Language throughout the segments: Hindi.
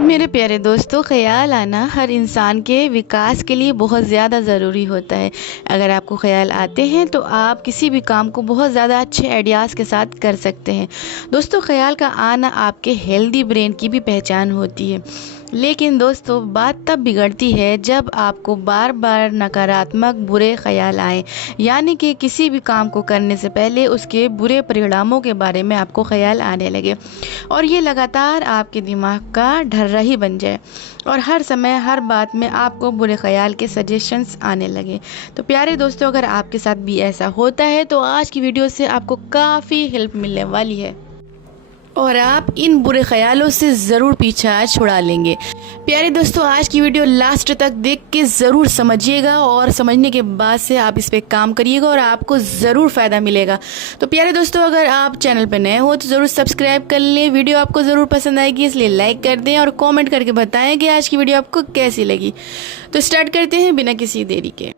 मेरे प्यारे दोस्तों, ख़याल आना हर इंसान के विकास के लिए बहुत ज़्यादा ज़रूरी होता है। अगर आपको ख़याल आते हैं तो आप किसी भी काम को बहुत ज़्यादा अच्छे आइडियाज़ के साथ कर सकते हैं। दोस्तों, ख़याल का आना आपके हेल्दी ब्रेन की भी पहचान होती है। लेकिन दोस्तों, बात तब बिगड़ती है जब आपको बार बार नकारात्मक बुरे ख़याल आएँ, यानी कि किसी भी काम को करने से पहले उसके बुरे परिणामों के बारे में आपको ख़याल आने लगे और ये लगातार आपके दिमाग का ढर्रा ही बन जाए और हर समय हर बात में आपको बुरे ख़याल के सजेशंस आने लगे। तो प्यारे दोस्तों, अगर आपके साथ भी ऐसा होता है तो आज की वीडियो से आपको काफ़ी हेल्प मिलने वाली है और आप इन बुरे ख्यालों से ज़रूर पीछा छुड़ा लेंगे। प्यारे दोस्तों, आज की वीडियो लास्ट तक देख के ज़रूर समझिएगा और समझने के बाद से आप इस पे काम करिएगा और आपको ज़रूर फ़ायदा मिलेगा। तो प्यारे दोस्तों, अगर आप चैनल पर नए हो तो ज़रूर सब्सक्राइब कर लें। वीडियो आपको ज़रूर पसंद आएगी, इसलिए लाइक कर दें और कॉमेंट करके बताएं कि आज की वीडियो आपको कैसी लगी। तो स्टार्ट करते हैं बिना किसी देरी के।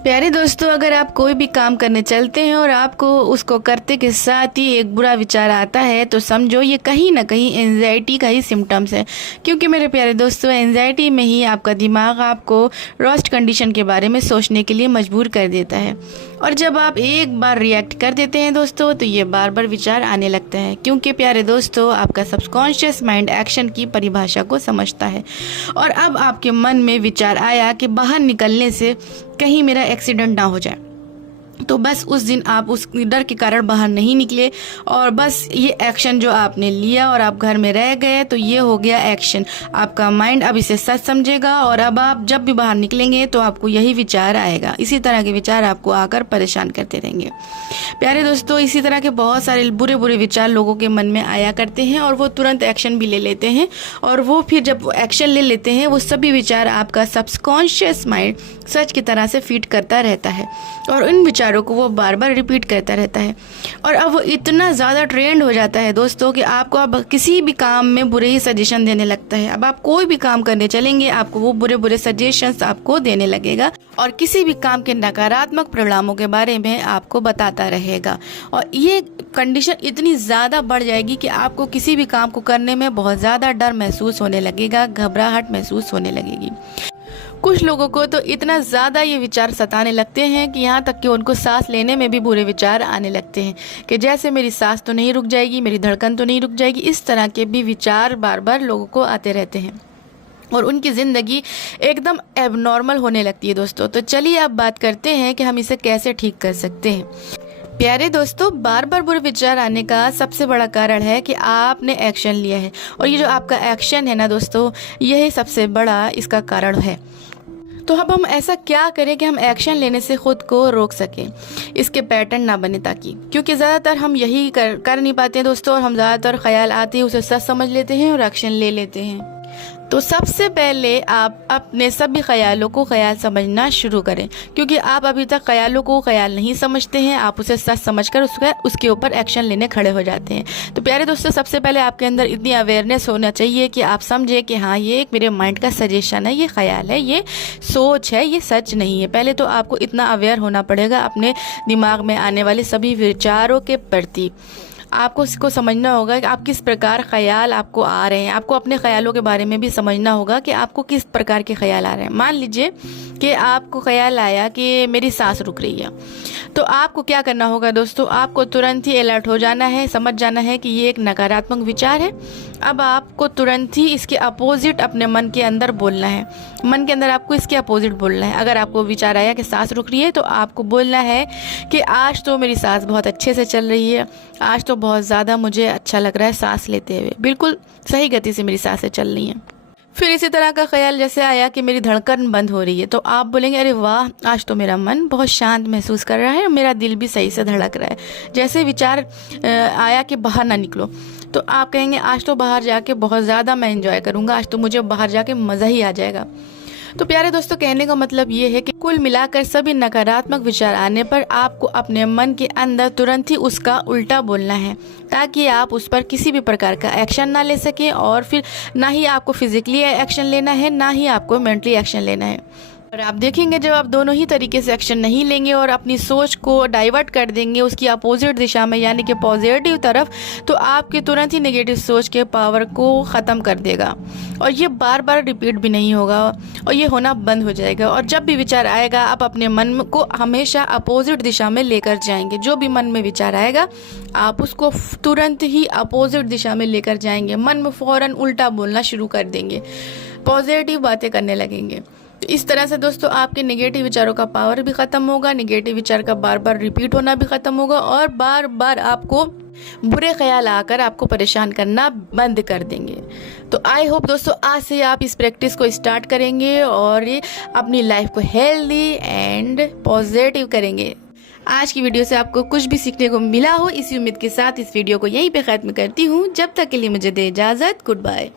प्यारे दोस्तों, अगर आप कोई भी काम करने चलते हैं और आपको उसको करते के साथ ही एक बुरा विचार आता है तो समझो ये कहीं ना कहीं एंजाइटी का ही सिम्टम्स है। क्योंकि मेरे प्यारे दोस्तों, एंजाइटी में ही आपका दिमाग आपको रोस्ट कंडीशन के बारे में सोचने के लिए मजबूर कर देता है और जब आप एक बार रिएक्ट कर देते हैं दोस्तों तो ये बार बार विचार आने लगता है। क्योंकि प्यारे दोस्तों, आपका सबकॉन्शियस माइंड एक्शन की परिभाषा को समझता है और अब आपके मन में विचार आया कि बाहर निकलने से कहीं मेरा एक्सीडेंट ना हो जाए, तो बस उस दिन आप उस डर के कारण बाहर नहीं निकले और बस ये एक्शन जो आपने लिया और आप घर में रह गए तो ये हो गया एक्शन। आपका माइंड अब इसे सच समझेगा और अब आप जब भी बाहर निकलेंगे तो आपको यही विचार आएगा। इसी तरह के विचार आपको आकर परेशान करते रहेंगे। प्यारे दोस्तों, इसी तरह के बहुत सारे बुरे बुरे विचार लोगों के मन में आया करते हैं और वो तुरंत एक्शन भी ले लेते हैं और वो फिर जब वो एक्शन ले लेते हैं वो सभी विचार आपका सबकॉन्शियस माइंड सच की तरह से फीड करता रहता है और इन विचारों को वो बार बार रिपीट करता रहता है और अब वो इतना ज़्यादा ट्रेंड हो जाता है दोस्तों कि आपको अब किसी भी काम में बुरे ही सजेशन देने लगता है। अब आप कोई भी काम करने चलेंगे आपको वो बुरे बुरे सजेशंस आपको देने लगेगा और किसी भी काम के नकारात्मक परिणामों के बारे में आपको बताता रहेगा और ये कंडीशन इतनी ज़्यादा बढ़ जाएगी कि आपको किसी भी काम को करने में बहुत ज़्यादा डर महसूस होने लगेगा, घबराहट महसूस होने लगेगी। कुछ लोगों को तो इतना ज़्यादा ये विचार सताने लगते हैं कि यहाँ तक कि उनको सांस लेने में भी बुरे विचार आने लगते हैं कि जैसे मेरी सांस तो नहीं रुक जाएगी, मेरी धड़कन तो नहीं रुक जाएगी। इस तरह के भी विचार बार बार लोगों को आते रहते हैं और उनकी ज़िंदगी एकदम एबनॉर्मल होने लगती है दोस्तों। तो चलिए अब बात करते हैं कि हम इसे कैसे ठीक कर सकते हैं। प्यारे दोस्तों, बार बार बुरे विचार आने का सबसे बड़ा कारण है कि आपने एक्शन लिया है और ये जो आपका एक्शन है ना दोस्तों, यही सबसे बड़ा इसका कारण है। तो अब हम ऐसा क्या करें कि हम एक्शन लेने से खुद को रोक सकें, इसके पैटर्न ना बने ताकि, क्योंकि ज़्यादातर हम यही कर नहीं पाते हैं दोस्तों और हम ज़्यादातर ख्याल आते हैं उसे सच समझ लेते हैं और एक्शन ले लेते हैं। तो सबसे पहले आप अपने सभी ख्यालों को ख्याल समझना शुरू करें, क्योंकि आप अभी तक ख्यालों को ख्याल नहीं समझते हैं, आप उसे सच समझकर उसके ऊपर एक्शन लेने खड़े हो जाते हैं। तो प्यारे दोस्तों, सबसे पहले आपके अंदर इतनी अवेयरनेस होना चाहिए कि आप समझें कि हाँ, ये एक मेरे माइंड का सजेशन है, ये ख्याल है, ये सोच है, ये सच नहीं है। पहले तो आपको इतना अवेयर होना पड़ेगा अपने दिमाग में आने वाले सभी विचारों के प्रति। आपको इसको समझना होगा कि आप किस प्रकार ख्याल आपको आ रहे हैं। आपको अपने ख्यालों के बारे में भी समझना होगा कि आपको किस प्रकार के ख्याल आ रहे हैं। मान लीजिए कि आपको ख्याल आया कि मेरी सांस रुक रही है, तो आपको क्या करना होगा दोस्तों, आपको तुरंत ही अलर्ट हो जाना है, समझ जाना है कि ये एक नकारात्मक विचार है। अब आपको तुरंत ही इसके अपोजिट अपने मन के अंदर बोलना है। मन के अंदर आपको इसके अपोजिट बोलना है। अगर आपको विचार आया कि सांस रुक रही है तो आपको बोलना है कि आज तो मेरी सांस बहुत अच्छे से चल रही है, आज तो बहुत ज़्यादा मुझे अच्छा लग रहा है सांस लेते हुए, बिल्कुल सही गति से मेरी सांसें चल रही हैं। फिर इसी तरह का ख्याल जैसे आया कि मेरी धड़कन बंद हो रही है, तो आप बोलेंगे अरे वाह, आज तो मेरा मन बहुत शांत महसूस कर रहा है और मेरा दिल भी सही से धड़क रहा है। जैसे विचार आया कि बाहर ना निकलो, तो आप कहेंगे आज तो बाहर जाके बहुत ज़्यादा मैं एंजॉय करूँगा, आज तो मुझे बाहर जाके मज़ा ही आ जाएगा। तो प्यारे दोस्तों, कहने का मतलब ये है कि कुल मिलाकर सभी नकारात्मक विचार आने पर आपको अपने मन के अंदर तुरंत ही उसका उल्टा बोलना है, ताकि आप उस पर किसी भी प्रकार का एक्शन ना ले सकें। और फिर ना ही आपको फिजिकली एक्शन लेना है, ना ही आपको मेंटली एक्शन लेना है। और आप देखेंगे जब आप दोनों ही तरीके से एक्शन नहीं लेंगे और अपनी सोच को डाइवर्ट कर देंगे उसकी अपोजिट दिशा में, यानी कि पॉजिटिव तरफ, तो आपके तुरंत ही नेगेटिव सोच के पावर को ख़त्म कर देगा और ये बार बार रिपीट भी नहीं होगा और ये होना बंद हो जाएगा। और जब भी विचार आएगा आप अपने मन को हमेशा अपोजिट दिशा में लेकर जाएंगे। जो भी मन में विचार आएगा आप उसको तुरंत ही अपोजिट दिशा में लेकर जाएंगे। मन में फ़ौरन उल्टा बोलना शुरू कर देंगे, पॉजिटिव बातें करने लगेंगे। तो इस तरह से दोस्तों आपके नेगेटिव विचारों का पावर भी ख़त्म होगा, नेगेटिव विचार का बार बार रिपीट होना भी ख़त्म होगा और बार बार आपको बुरे ख्याल आकर आपको परेशान करना बंद कर देंगे। तो आई होप दोस्तों आज से आप इस प्रैक्टिस को स्टार्ट करेंगे और अपनी लाइफ को हेल्दी एंड पॉजिटिव करेंगे। आज की वीडियो से आपको कुछ भी सीखने को मिला हो, इसी उम्मीद के साथ इस वीडियो को यहीं पे ख़त्म करती हूँ। जब तक के लिए मुझे दे इजाज़त, गुड बाय।